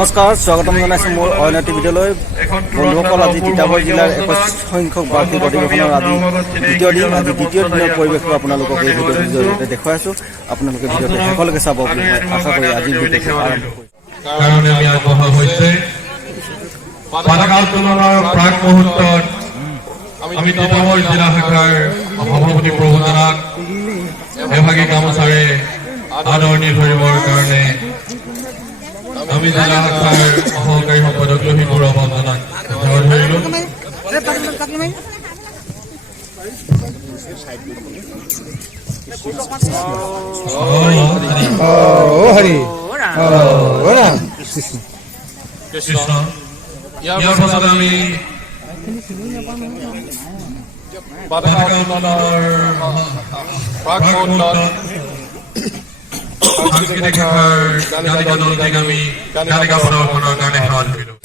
নমস্কাৰ, স্বাগতম জনাইছোঁ মোৰ অন্য এটি ভিডিঅ'লৈ। বন্ধুসকল, আজি তিতাবৰ জিলাৰ 21 সংখ্যক বাৰ্ষিক অধিৱেশনৰ আজি দ্বিতীয় দিন। আজি দ্বিতীয় দিনৰ পৰিৱেশটো আপোনালোকক এই ভিডিঅ'টোৰ জৰিয়তে দেখুৱাই আছোঁ। আপোনালোকে ভিডিঅ'টো শেষলৈকে চাব বুলি মই আশা কৰি আজিৰ ভিডিঅ'টো আৰম্ভ কৰিছোঁ। প্ৰাক মুহূৰ্তত আমি তিতাবৰ জিলা শাখাৰ সভাপতি প্ৰভুজনাক এভাগী গামোচাৰে আদৰণি ধৰিবৰ কাৰণে আমি জিলা শাখাৰ সহকাৰী সম্পাদক লখিমপুৰ অৱজনাক সেৱা ধৰিলোঁ। কৃষ্ণ। ইয়াৰ পাছত আমি সাংস্কৃতিক শাখাৰ গালিকা দলটিক আমি গালিকা প্ৰদৰ্শনৰ কাৰণে সেৱা ধৰিলোঁ।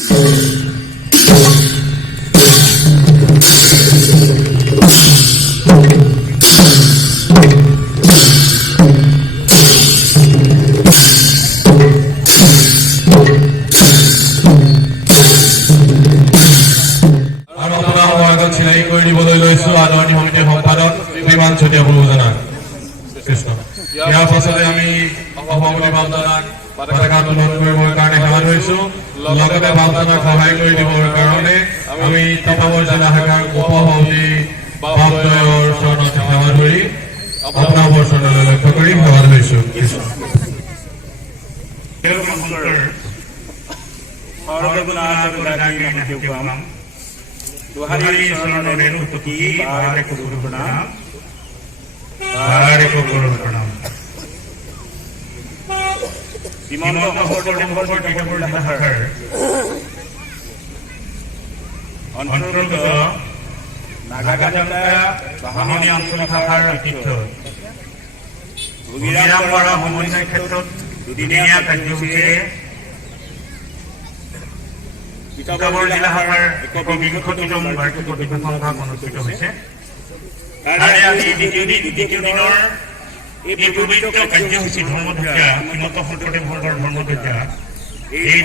চিনাকি কৰি দিবলৈ লৈছো আদৰণি সমিতিৰ সম্পাদক বিমান চুতীয়া প্ৰভুজনাক। কৃষ্ণ। ইয়াৰ পাছতে আমি সভাপতি বাবজনাক পতাকা উত্তোলন কৰিবৰ কাৰণে সেৱা ধৰিছো। লগতে বাবজনাক সহায় কৰি দিবৰ কাৰণে আমি তিতাবৰ জিলা শাখাৰ উপসভাপতি বাবজয়ৰ চৰণত সেৱা ধৰি আপোনালোকৰ চৰণলৈ লক্ষ্য কৰি সেৱা ধৰিছো। Krishna. Tuhari Sarana Renu Puti, Bhare Guru Pranam, Bhare Guru Pranam. Simanta Hotel Temple Temple Lahar. Antara Naga Jaya, Bahani Anshul Lahar Akito. Bugiram Para Homonisai Khetrot, Dunia Kanjuse. Titabar জিলা শাখাৰ 162তম বাৰ্ষিক অধিৱেশন অনুষ্ঠিত হৈছে। তাৰে আজি দ্বিতীয় দিনৰ এই পবিত্ৰ কাৰ্যসূচী ধৰ্মধ্বজা শ্ৰীমন্ত শংকৰদেৱ সংঘৰ ধৰ্মধ্বজা এই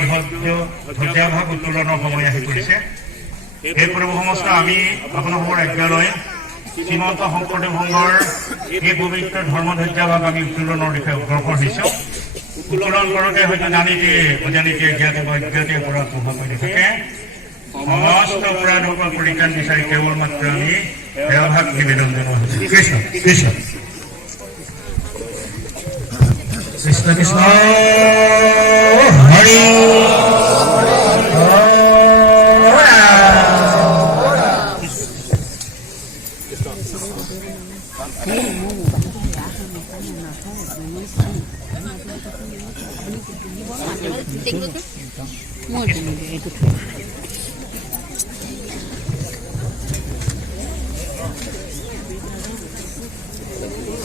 ধ্বজাভাগ উত্তোলনৰ সময় আহি পৰিছে। এই পৰ্ব সমস্ত আমি আপোনালোকৰ আজ্ঞালৈ শ্ৰীমন্ত শংকৰদেৱ সংঘৰ এই পবিত্ৰ ধৰ্মধ্বজাভাগ আমি উত্তোলনৰ দিশে অগ্ৰসৰ হৈছোঁ। উত্তোলন কৰোঁতে হয়তো জানিতে অজানিতে জ্ঞাত বা অজ্ঞাতে অপৰাধ প্ৰভাৱ হৈ থাকে। সমস্ত অপৰাধৰ পৰা পৰিত্ৰাণ বিচাৰি কেৱল মাত্ৰ আমি সেৱাভাগ নিবেদন জনোৱা হৈছে। কৃষ্ণ কৃষ্ণ কৃষ্ণ কৃষ্ণ হৰি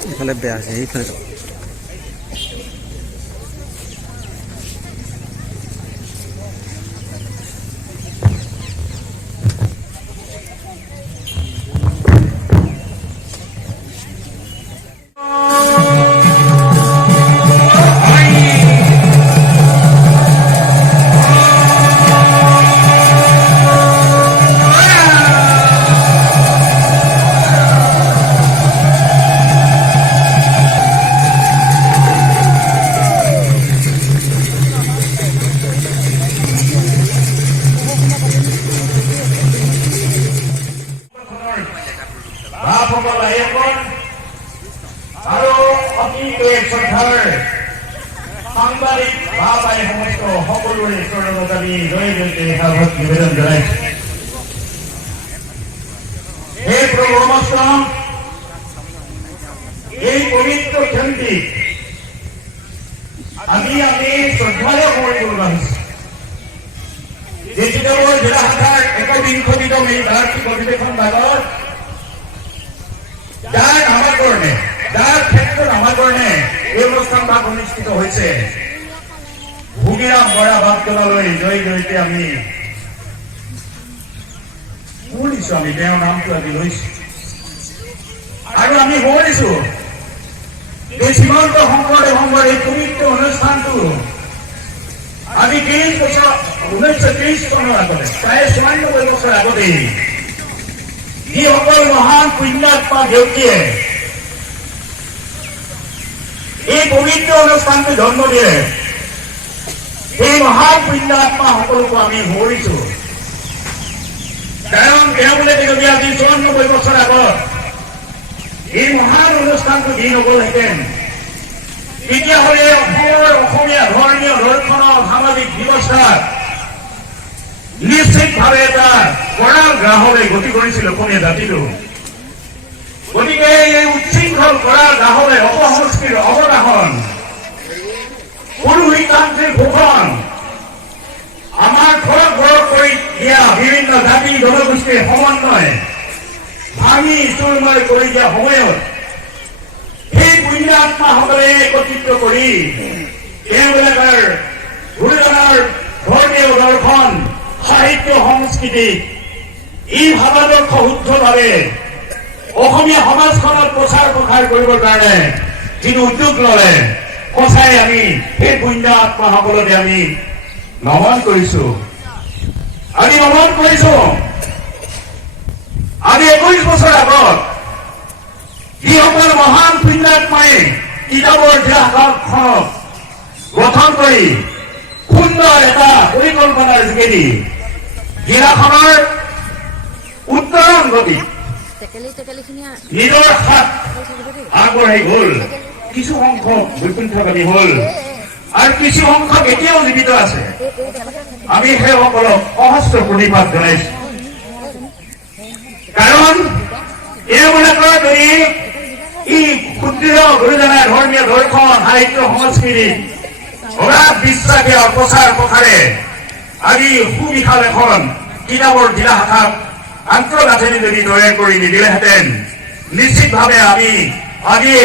এইফালে বেয়া আছে, এইফালে সাংবাদিক বাবাই সমস্ত সকলোৰে চৰণত আমি জয় জয়তে সেৱাভাগ নিবেদন জনাইছো। হে প্ৰভু সমস্ত এই পবিত্ৰ ক্ষণটি আজি আমি শ্ৰদ্ধাৰে সমৰ্পণ কৰা হৈছে। যে তিতাবৰ জিলা শাখাৰ 162তম এই বাৰ্ষিক অধিৱেশন ভাগত যাৰ নামাকৰণে যাৰ ক্ষেত্ৰত নামাকৰণে এই অনুষ্ঠান ভাগ অনুষ্ঠিত হৈছে ভোগীৰাম বৰা বাপজনালৈ জয় জয়তে আমি শুনিছো। আমি তেওঁৰ নামটো আজি লৈছো আৰু আমি শুনিছো যে শ্ৰীমন্ত শংকৰদেৱ সংঘৰ এই পবিত্ৰ অনুষ্ঠানটো আজি 30 বছৰ 1930 চনৰ আগতে প্ৰায় 94 বছৰ আগতে যিসকল মহান পুণ্যাত্মা ব্যক্তিয়ে এই পবিত্ৰ অনুষ্ঠানটো জন্ম দিয়ে এই মহান পুণ্যাত্মাসকলকো আমি সুঁৱৰিছোঁ কাৰণ তেওঁলোকে যদি আজি 94 বছৰ আগত এই মহান অনুষ্ঠানটো দি নগ'লহেঁতেন তেতিয়াহ'লে অসমীয়া ধৰ্মীয় দৰ্শনৰ সামাজিক ব্যৱস্থাত নিশ্চিতভাৱে এটা কৰাল গ্ৰাহলৈ গতি কৰিছিল অসমীয়া জাতিটো গতিকে এই উচ্ছৃংখল কৰাল গ্ৰাহলৈ অপসংস্কৃতিৰ অৱদাহন পুৰুষতান্ত্ৰিক শোষণ আমাৰ ঘৰত কৰি দিয়া বিভিন্ন জাতি জনগোষ্ঠীৰ সমন্বয় ভাঙি চুৰময় কৰি দিয়া সময়ত সেই পুণ্যাত্মাসকলে একত্ৰিত কৰি তেওঁবিলাকৰ গুৰুজনাৰ ধৰ্মীয় দৰ্শন সাহিত্য সংস্কৃতি এই ভাৱাদৰ্শ শুদ্ধভাৱে অসমীয়া সমাজখনত প্ৰচাৰ প্ৰসাৰ কৰিবৰ কাৰণে যিটো উদ্যোগ ল'লে সঁচাই আমি সেই পুণ্যাত্মাসকলকে আমি নমন কৰিছোঁ আজি 21 বছৰ আগত যিসকল মহান পুণ্যাত্মাই কিতাপৰ ইতিহাসখনক গঠন কৰি সুন্দৰ এটা পৰিকল্পনাৰ যোগেদি জিলাখনৰ উত্তৰণ গতি নিজৰ হাত আগবঢ়াই গ'ল কিছু সংখ্যক বৈকুণ্ঠবাদী হ'ল আৰু কিছু সংখ্যক এতিয়াও জীৱিত আছে আমি সেইসকলক সহস্ৰ প্ৰণিপাত জনাইছো কাৰণ এইবিলাকৰ যদি ই সুদৃঢ় গুৰুজনাৰ ধৰ্মীয় দৰ্শন সাহিত্য সংস্কৃতি অগাধ বিশ্বাসে প্ৰচাৰ প্ৰসাৰে আজি সুবিশাল এখন কিতাপৰ জিলা শাখাত আন্তঃগাঁথনি যদি তৈয়াৰ কৰি নিদিলেহেঁতেন নিশ্চিতভাৱে আমি আজি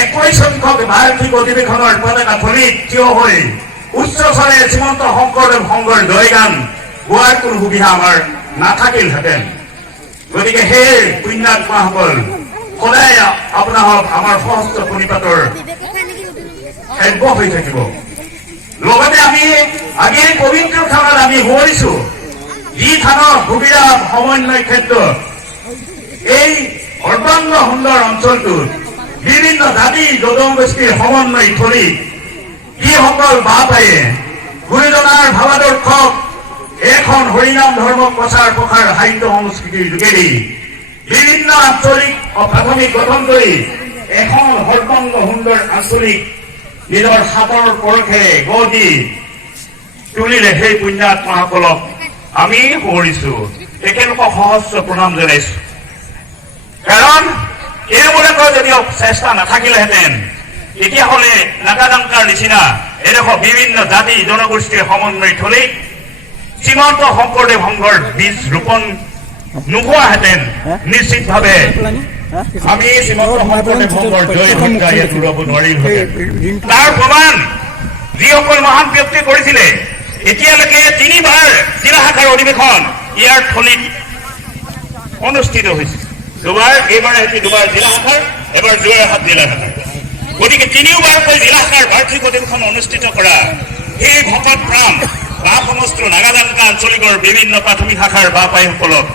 21 সংখ্যক বাৰ্ষিক অধিৱেশনৰ পতাকা থলীত থিয় হৈ উচ্চস্বৰে শ্ৰীমন্ত শংকৰদেৱ সংঘৰ জয়গান গোৱাৰ কোনো সুবিধা আমাৰ নাথাকিলহেঁতেন গতিকে সেই পুণ্যাত্মাসকল সদায় আপোনালোক আমাৰ সহস্ৰ প্ৰণিপাতৰ খাদ্য হৈ থাকিব লগতে আমি আজি এই পবিত্ৰ থানত আমি সুঁৱৰিছোঁ যি থানৰ সুবিধা সমন্বয় ক্ষেত্ৰত এই অৰ্বাংগ সুন্দৰ অঞ্চলটোত বিভিন্ন জাতি জনগোষ্ঠীৰ সমন্বয় থলী যিসকল বাপায়ে গুৰুজনাৰ ভাৱাদৰ্শক এখন হৰিনাম ধৰ্ম প্ৰচাৰ প্ৰসাৰ সাহিত্য সংস্কৃতিৰ যোগেদি বিভিন্ন আঞ্চলিক প্ৰাথমিক গঠন কৰি এখন সৰ্বাংগ সুন্দৰ আঞ্চলিক নিজৰ হাতৰ পৰশেৰে গঢ় দি তুলিলে সেই পুণ্যাত্মাসকলক আমি সুঁৱৰিছোঁ তেখেতলোকক সহস্ৰ প্ৰণাম জনাইছোঁ কাৰণ এইবিলাকৰ যদি চেষ্টা নাথাকিলেহেঁতেন তেতিয়াহ'লে নাগাদাংকাৰ নিচিনা এডোখৰ বিভিন্ন জাতি জনগোষ্ঠীৰ সমন্বয় থলী শ্ৰীমন্ত শংকৰদেৱ সংঘৰ বীজ ৰোপণ নোহোৱাহেঁতেন নিশ্চিতভাৱে আমি শ্ৰীমন্ত শংকৰদেৱ সংঘৰ জয় সংজ্ঞা ইয়াত উৰাব নোৱাৰিলোহেঁতেন তাৰ প্ৰমাণ যিসকল মহান ব্যক্তি কৰিছিলে এতিয়ালৈকে 3বাৰ জিলা শাখাৰ অধিৱেশন ইয়াৰ থলীত অনুষ্ঠিত হৈছে দুবাৰ এইবাৰ এটি দুবাৰ জিলা শাখাৰ এবাৰ যোৰহাট জিলা শাখাৰ গতিকে 3বাৰকৈ জিলা শাখাৰ বাৰ্ষিক অধিৱেশন অনুষ্ঠিত কৰা এই ভকত প্ৰাণ বা সমস্ত নাগাদাংকা আঞ্চলিকৰ বিভিন্ন প্ৰাথমিক শাখাৰ বাপাইসকলক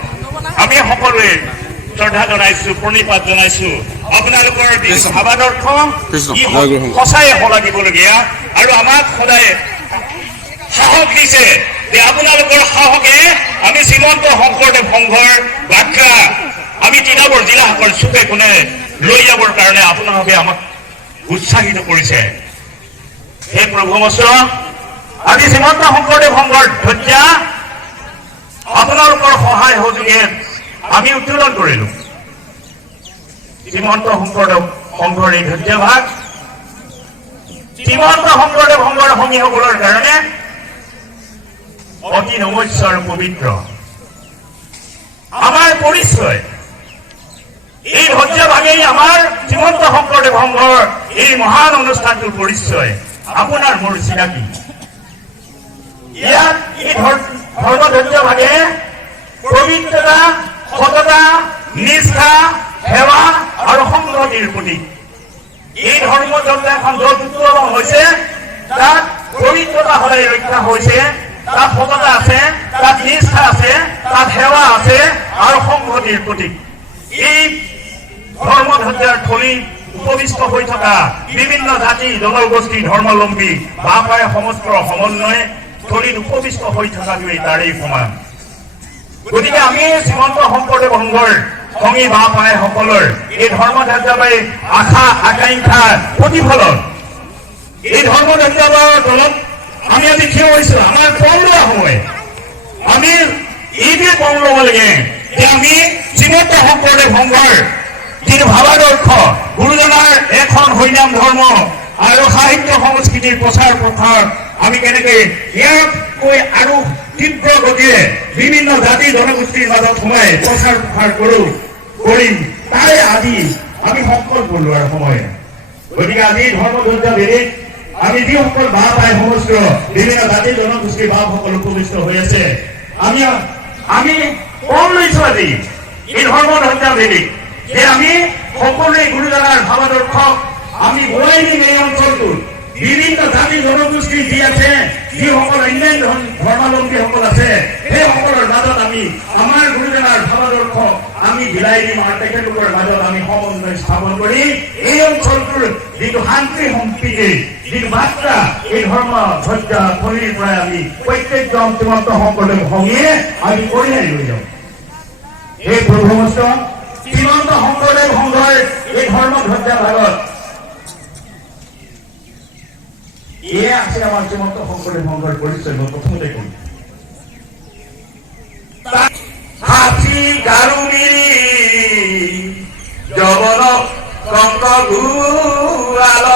আমি সকলোৱে শ্ৰদ্ধা জনাইছোঁ প্ৰণিপাত জনাইছোঁ আপোনালোকৰ ভাৱাদৰ্শ সঁচাই শলাগিবলগীয়া আৰু আমাক সদায় সাহস দিছে যে আপোনালোকৰ সাহসে আমি শ্ৰীমন্ত শংকৰদেৱ সংঘৰ বাখ্যা আমি তিতাবৰ জিলা শাখাৰ চুকে কোণে লৈ যাবৰ কাৰণে আপোনালোকে আমাক উৎসাহিত কৰিছে হে প্ৰভু মস্ত আজি শ্ৰীমন্ত শংকৰদেৱ সংঘৰ ধ্বজা আপোনালোকৰ সহায় সহযোগে আমি উত্তোলন কৰিলোঁ শ্ৰীমন্ত শংকৰদেৱ সংঘৰ এই ধ্বজাভাগ শ্ৰীমন্ত শংকৰদেৱ সংঘৰ সংগীসকলৰ কাৰণে অতি নমস্য আৰু পবিত্ৰ আমাৰ পৰিচয় এই ধ্বজাভাগেই আমাৰ শ্ৰীমন্ত শংকৰদেৱ সংঘৰ এই মহান অনুষ্ঠানটোৰ পৰিচয় আপোনাৰ মোৰ চিনাকি ইয়াত এই ধৰ্মধ্বজাভাগে পবিত্ৰতা সততা নিষ্ঠা সেৱা আৰু সংগতিৰ প্ৰতীক এই ধৰ্মধ্বজা এখন য'ত উত্তোলন হৈছে তাত পবিত্ৰতা সদায় ৰক্ষা হৈছে, তাত সততা আছে, তাত নিষ্ঠা আছে, তাত সেৱা আছে আৰু সংহতিৰ প্ৰতীক। এই ধৰ্মধ্বজাৰ থলীত উপবিষ্ট হৈ থকা বিভিন্ন জাতি জনগোষ্ঠী ধৰ্মাৱলম্বী বাপাই সমস্ত সমন্বয়ে থলীত উপবিষ্ট হৈ থকাটোৱেই তাৰেই প্ৰমাণ। গতিকে আমি শ্ৰীমন্ত শংকৰদেৱ সংঘৰ সংগী বাপাই সকলৰ এই ধৰ্মধ্বজাবাই আশা আকাংক্ষা প্ৰতিফলন এই ধৰ্মধ্বজাবাৰ তলত আমি আজি থিয় হৈছো। আমাৰ পণ লোৱা সময় আমি এইটোৱে পণ ল'ব লাগে যে আমি শ্ৰীমন্ত শংকৰদেৱ সংঘৰ যিটো ভাৱাদৰ্শ গুৰুজনাৰ এখন হৰিনাম ধৰ্ম আৰু সাহিত্য সংস্কৃতিৰ প্ৰচাৰ প্ৰসাৰ আমি কেনেকৈ ইয়াতকৈ আৰু তীব্ৰ গতিৰে বিভিন্ন জাতি জনগোষ্ঠীৰ মাজত সোমাই প্ৰচাৰ প্ৰসাৰ কৰিম তাৰে আজি আমি সংকল্প লোৱাৰ সময়। গতিকে আজি ধৰ্মধ্বজা বেদিত আমি যিসকল বাপ পাই সমস্ত বিভিন্ন জাতি জনগোষ্ঠীৰ বাপসকল উপবিষ্ট হৈ আছে, আমি কম লৈছো আজি এই ধৰ্মধ্বজা বেদিত যে আমি সকলোৱে গুৰুজনাৰ ভাৱাদৰ্শক আমি বলাই দিম এই অঞ্চলটোত বিভিন্ন জাতি জনগোষ্ঠী যি আছে, যিসকল অন্যান্য ধৰ্মাৱলম্বীসকল আছে, সেইসকলৰ মাজত আমি আমাৰ গুৰুজনাৰ ভাৱাদৰ্শ আমি বিলাই দিম আৰু তেখেতলোকৰ মাজত আমি সমন্বয় স্থাপন কৰি এই অঞ্চলটোৰ যিটো শান্তি সম্প্ৰীতিৰ যিটো মাত্ৰা এই ধৰ্মধ্বজা থলীৰ পৰাই আমি প্ৰত্যেকজন শ্ৰীমন্ত শংকৰদেৱ সংঘীয়ে আমি কঢ়িয়াই লৈ যাওঁ। এই প্ৰভুমস্ত শ্ৰীমন্ত শংকৰদেৱ সংঘৰ এই ধৰ্মধ্বজা ভাগত এয়ে আছে আমাৰ শ্ৰীমন্ত শংকৰদেৱ সংঘৰ পৰিচয়। মই প্ৰথমতে কম হাতী গাৰু মিৰি যবন কংক ঘূৰাল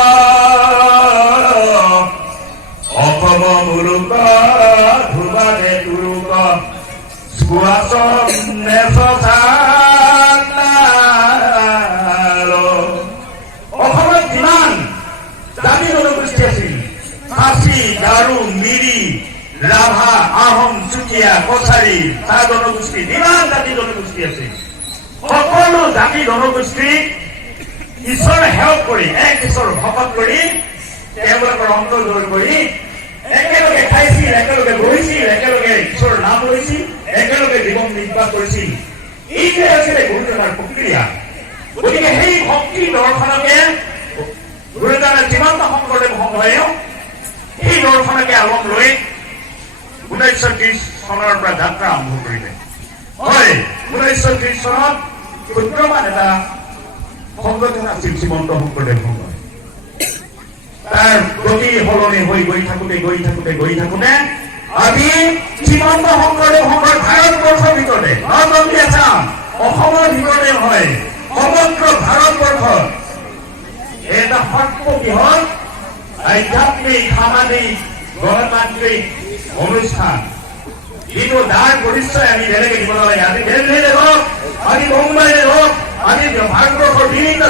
অসম মুলুক ধ্ৰুৱাদে তুৰুক সুৱাচ অসমত যিমান জাতি জনগোষ্ঠী আছিল, খাচী গাৰো মিৰি ৰাভা আহোম চুতীয়া কছাৰী চাহ জনগোষ্ঠী যিমান জাতি জনগোষ্ঠী আছিল, সকলো জাতি জনগোষ্ঠীক ঈশ্বৰ সেৱক কৰি এক ঈশ্বৰ ভকত কৰি তেওঁলোকৰ অন্তৰ জয় কৰি একেলগে খাইছিল, একেলগে বহিছিল, একেলগে ঈশ্বৰৰ নাম লৈছিল, একেলগে জীৱন নিৰ্বাহ কৰিছিল। এইটোৱে আছিলে গুৰুজনাৰ প্ৰক্ৰিয়া। গতিকে সেই ভক্তি দৰ্শনকে গুৰুজনাৰ শ্ৰীমন্ত শংকৰদেৱ সংঘয়েও সেই দৰ্শনকে আলম লৈ 1930 চনৰ পৰা যাত্ৰা আৰম্ভ কৰিলে। হয়, 1930 চনত ক্ষুদ্ৰমান এটা সংগঠন আছিল শ্ৰীমন্ত শংকৰদেৱ সংঘ। তাৰ গতি সলনি হৈ গৈ থাকোঁতে আজি শ্ৰীমন্ত শংকৰদেৱ সংঘৰ ভাৰতবৰ্ষৰ ভিতৰতে নট অনলি আছাম, অসমৰ ভিতৰতে হয়, সমগ্ৰ ভাৰতবৰ্ষত এটা সৰ্ববৃহৎ আধ্যাত্মিক সামাজিক গণতান্ত্ৰিক অনুষ্ঠান যিটো যাৰ পৰিচয় আমি বেলেগে দিব নালাগে। আজি দিল্লীতে হওক, আজি মুম্বাইতে হওক, আজি ভাৰতবৰ্ষৰ বিভিন্ন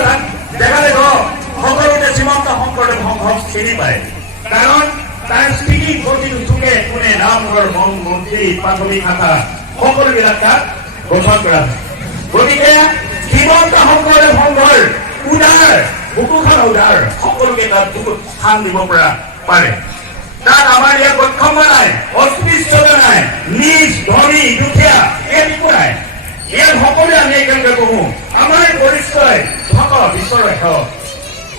জেগাতে হওক, সকলোতে শ্ৰীমন্ত শংকৰদেৱ সংঘক চিনি পায়। কাৰণ তাৰ স্থিতি প্ৰতিটো চুকে কোনে নামঘৰ মন্দিৰ প্ৰাথমিক শাখা সকলোবিলাক তাত গঠন কৰা হয়। গতিকে শ্ৰীমন্ত শংকৰদেৱ সংঘৰ উদাৰ বুকুখন উদাৰ সকলোকে তাত বুকুত স্থান দিব পৰা পাৰে। তাত আমাৰ ইয়াত বৈষম্য নাই, অস্পৃশ্যতা নাই, নিজ ধনী দুখীয়া একো নাই। ইয়াত সকলোৱে আমি একেলগে বহো। আমাৰ পৰিচয় ভকত ঈশ্বৰৰ সেৱক।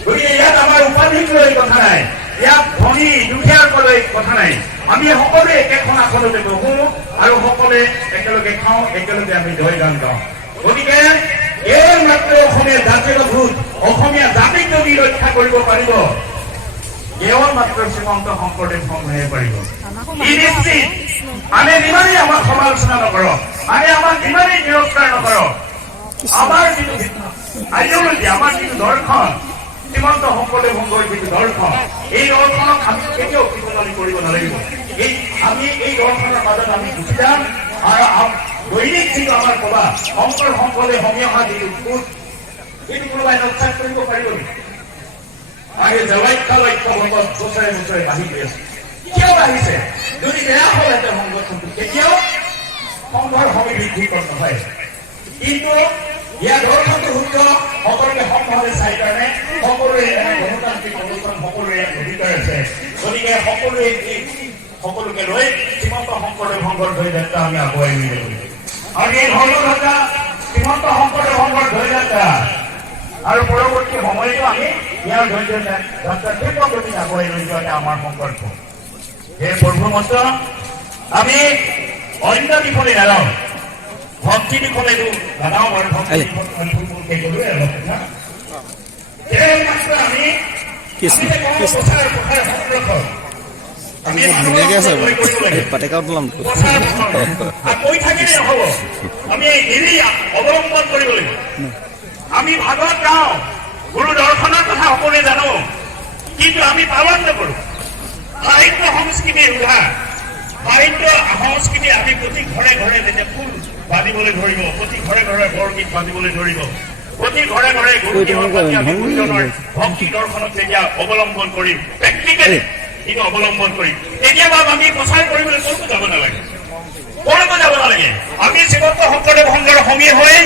গতিকে ইয়াত আমাৰ উপাধিক লৈ কথা নাই, ইয়াত ধনী দুখীয়াৰ লৈ কথা নাই। আমি সকলোৱে একেখন আসনতে বহো আৰু সকলোৱে একেলগে খাওঁ, একেলগে আমি জয়গান গাওঁ। গতিকে এই মাত্ৰ অসমীয়া জাতীয় ভূত অসমীয়া জাতিক যদি ৰক্ষা কৰিব পাৰিব, কেৱল মাত্ৰ শ্ৰীমন্ত শংকৰদেৱ সংঘহে পাৰিব। ই নিশ্চিত। আমি যিমানেই আমাক সমালোচনা নকৰক, আমি আমাক যিমানেই তিৰস্কাৰ নকৰক, আমাৰ যিটো আইডিঅলজি, আমাৰ যিটো দৰ্শন, শ্ৰীমন্ত শংকৰদেৱ সংঘৰ যিটো দৰ্শন, এই দৰ্শনক আমি কেতিয়াও প্ৰতিফলন কৰিব নালাগিব। আমি এই দৰ্শনৰ মাজত আমি গুচি যাম আৰু দৈনিক যিটো আমাৰ প্ৰবাহ শংকৰ শংকৰদেৱ সমীহা যিটো সুত, এইটো কোনোবাই নক্ষাত কৰিব পাৰিব নেকি? আগে লক্ষ্য ভকত বছৰে বছৰে বাঢ়ি গৈ আছে। কিয় বাঢ়িছে? যদি বেয়া হ'লহেঁতেন সংগঠনটো কেতিয়াও সংঘৰ সমৃদ্ধিকৰ নহয়। কিন্তু ইয়াৰ দৰ্শনটো শুদ্ধ, সকলোকে সমভাৱে চাই কাৰণে সকলোৰে গণতান্ত্ৰিক অনুষ্ঠান সকলোৰে অধিকাৰ আছে। গতিকে গতিকে সকলোকে লৈ শ্ৰীমন্ত শংকৰদেৱ সংঘৰ ধৈৰ্য্যতা আমি আগুৱাই নিব লাগিব আৰু এই ধৰ্মযাত্ৰা শ্ৰীমন্ত শংকৰদেৱ সংঘৰ ধৈৰ্য্যতা আৰু পৰৱৰ্তী সময়তো আমি ইয়াৰ ধৈৰ্য্যতা তীব্ৰগতিত আগুৱাই লৈ যোৱাটো আমাৰ সংকল্প এই প্ৰভুমত আমি অন্য দিশলৈ নাযাওঁ ভক্তি দিশলৈ নাযাওঁ আৰু ভক্তি আমি ধুনীয়াকৈ আছে পাতেকাত ওলাম আমি হেৰি অৱলম্বন কৰিব লাগিব আমি ভাগৱত গাওঁ গুৰু দৰ্শনৰ কথা সকলোৱে জানো কিন্তু আমি পালন নকৰোঁ সাহিত্য সংস্কৃতিৰ উদাহ সাহিত্য সংস্কৃতি আমি প্ৰতি ঘৰে ঘৰে যেতিয়া ফুল বান্ধিবলৈ ধৰিব প্ৰতি ঘৰে ঘৰে বৰগীত বান্ধিবলৈ ধৰিব প্ৰতি ঘৰে ঘৰে গুৰুজনৰ ভক্তি দৰ্শনক যেতিয়া অৱলম্বন কৰিম প্ৰেক্টিকেলি কিন্তু অৱলম্বন কৰিম কেতিয়াবা আমি প্ৰচাৰ কৰিবলৈ ক'তো যাব নালাগে আমি শ্ৰীমন্ত শংকৰদেৱ সংঘৰ সংগী হৈ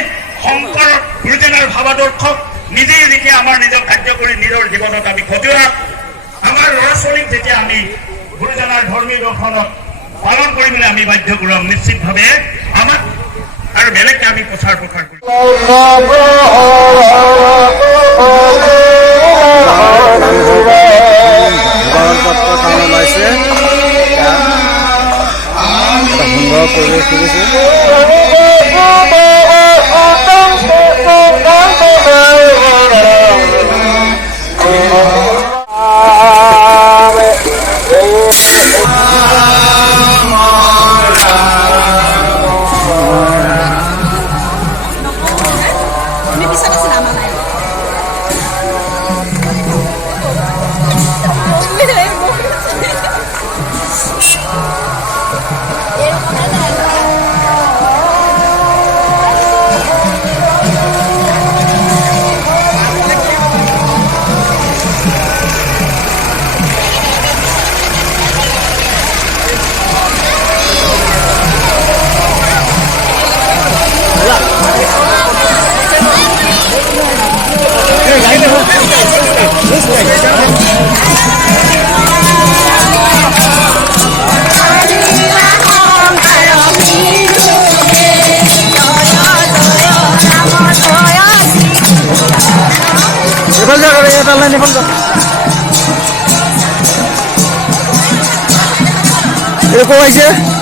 শংকৰ গুৰুজনাৰ ভাৱাদৰ্শক নিজেই যেতিয়া আমাৰ নিজৰ কাৰ্য কৰি নিজৰ জীৱনত আমি খটোৱা আমাৰ ল'ৰা ছোৱালীক যেতিয়া আমি গুৰুজনাৰ ধৰ্মী দৰ্শনক পালন কৰিবলৈ আমি বাধ্য কৰাম নিশ্চিতভাৱে আমাক আৰু বেলেগকে আমি প্ৰচাৰ কৰিম ওলাইছে এটা সুন্দৰ পৰিৱেশ কৰিছে Kok aja?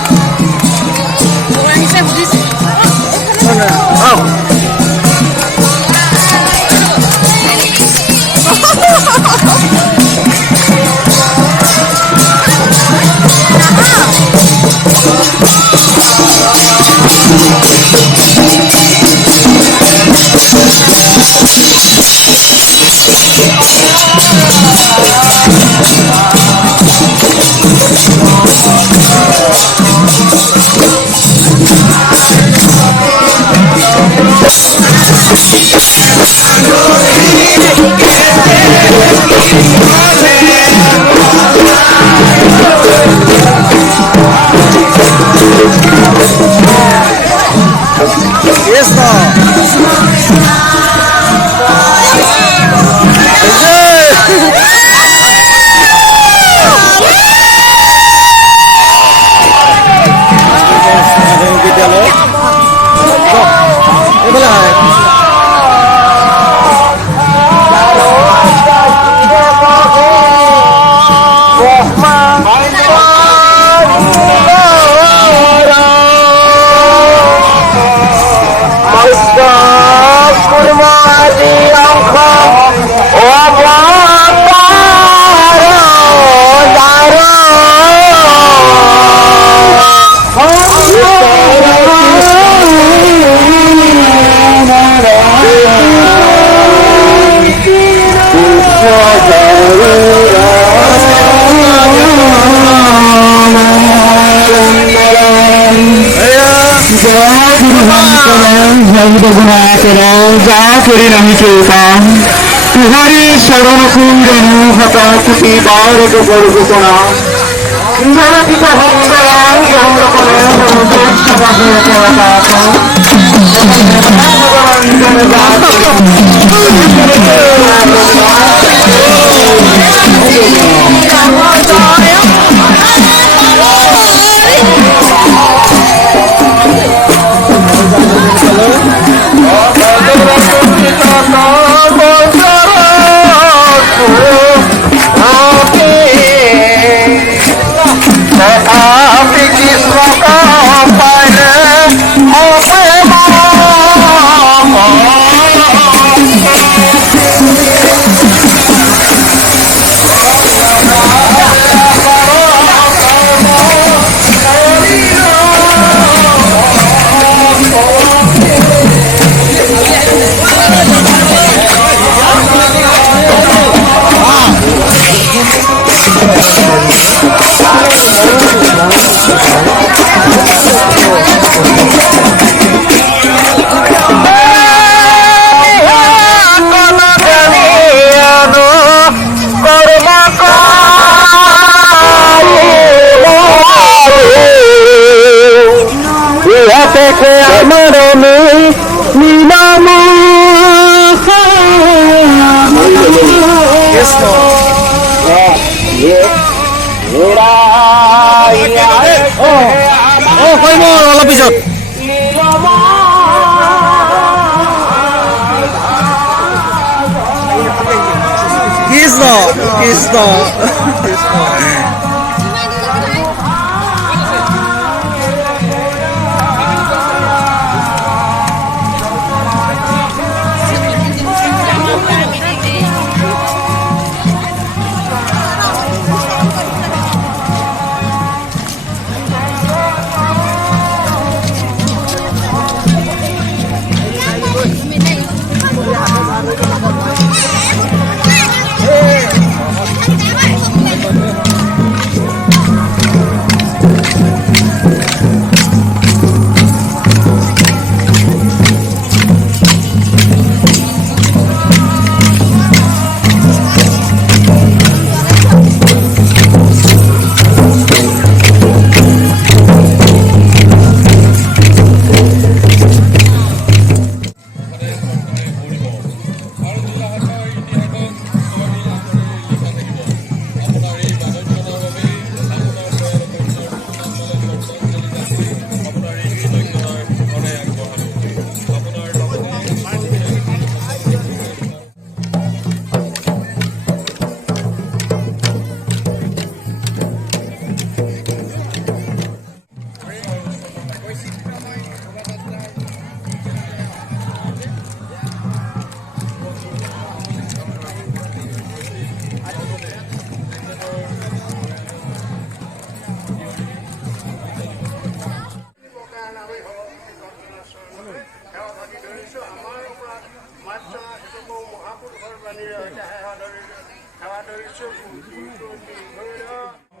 तुम्हारी शरण कुंडनु हता कुटी बारक बड़गुणा इंद्रजित भंगराय गौरवने देश सभाए देवता तो কৰিব অলপ পিছত কৃষ্ণ কৃষ্ণ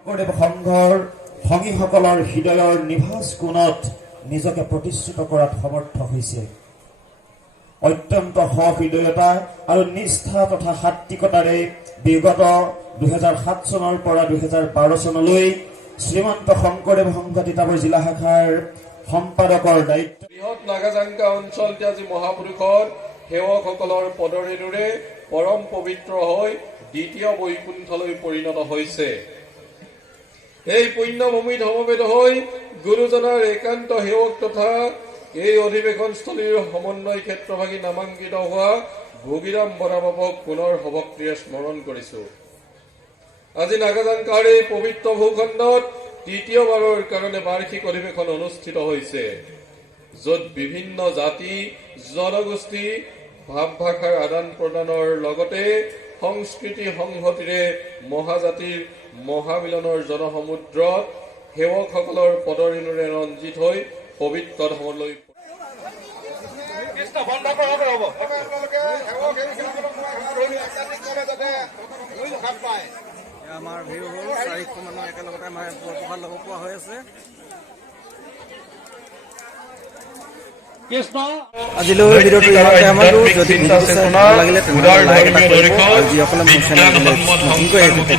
শংকৰদেৱ সংঘৰ সংগীসকলৰ হৃদয়ৰ নিভাজ কোণত নিজকে প্ৰতিষ্ঠিত কৰাত সমৰ্থ হৈছে। অত্যন্ত সহৃদয়তা আৰু নিষ্ঠা তথা সাত্বিকতাৰে বিগত 2007 চনৰ পৰা 2012 চনলৈ শ্ৰীমন্ত শংকৰদেৱ সংঘ তিতাবৰ জিলা শাখাৰ সম্পাদকৰ দায়িত্ব। বৃহৎ নাগাজাংকা অঞ্চলতে আজি মহাপুৰুষৰ সেৱকসকলৰ পদৰেণুৰে পৰম পবিত্ৰ হৈ দ্বিতীয় বৈকুণ্ঠলৈ পৰিণত হৈছে। এই পুণ্যভূমিত সমবেত হৈ গুৰুজনাৰ একান্ত সেৱক তথা এই অধিৱেশনস্থলীৰ সমন্বয় ক্ষেত্ৰভাগী নামাংকিত হোৱা ভোগীৰাম বৰা বাবুক পুনৰ সভক্তিৰে স্মৰণ কৰিছো। আজি নাগাজাংকাৰ এই পবিত্ৰ ভূখণ্ডত তৃতীয়বাৰৰ কাৰণে বাৰ্ষিক অধিৱেশন অনুষ্ঠিত হৈছে, য'ত বিভিন্ন জাতি জনগোষ্ঠী ভাৱ ভাষাৰ আদান প্ৰদানৰ লগতে সংস্কৃতি সংহতিৰে মহাজাতিৰ মহামিলনৰ জনসমুদ্ৰত সেৱকসকলৰ পদৰেণুৰে ৰঞ্জিত হৈ পবিত্ৰ ধামলৈ আমাৰ ভিউ হ'ল 400 মানুহ একেলগতে আমাৰ প্ৰসাদ ল'ব পৰা হৈ আছে। আজিলৈ ভিডিঅ'টো ইয়াতে সামৰিলো। যদি ভিডিঅ'টো চাই ভাল লাগিলে তেনেহ'লে লাইক এটা কৰিব আৰু যিসকলে মোৰ চেনেললৈ নতুনকৈ আহিছে